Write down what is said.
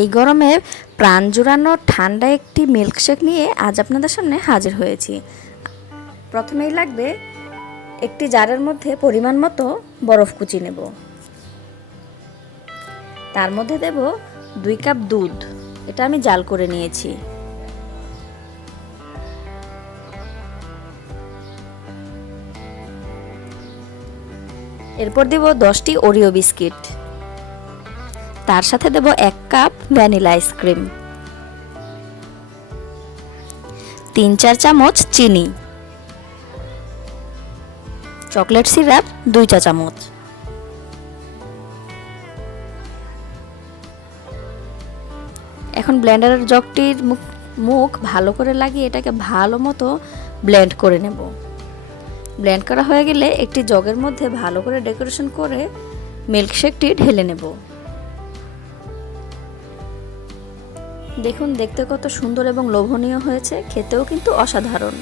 এই গরমে প্রাণ জুড়ানো ঠান্ডা একটি মিল্কশেক নিয়ে আজ আপনাদের সামনে হাজির হয়েছি। প্রথমেই লাগবে একটি জারের মধ্যে পরিমাণ মতো বরফ কুচি নেব। তার মধ্যে দেব 2 কাপ দুধ, এটা আমি জাল করে নিয়েছি। এরপর দেব 10টি ওরিও বিস্কিট, তার সাথে দেব 1 কাপ ভ্যানিলা আইসক্রিম, 3-4 চামচ চিনি, চকলেট সিরাপ 2 চা চামচ। এখন ব্লেন্ডারের জগটির মুখ ভালো করে লাগিয়ে এটাকে ভালো মতো ব্লেন্ড করে নেব। ব্লেন্ড করা হয়ে গেলে একটি জগের মধ্যে ভালো করে ডেকোরেশন করে মিল্কশেকটি ঢেলে নেব। দেখুন দেখতে কত সুন্দর এবং লোভনীয় হয়েছে, খেতেও কিন্তু অসাধারণ।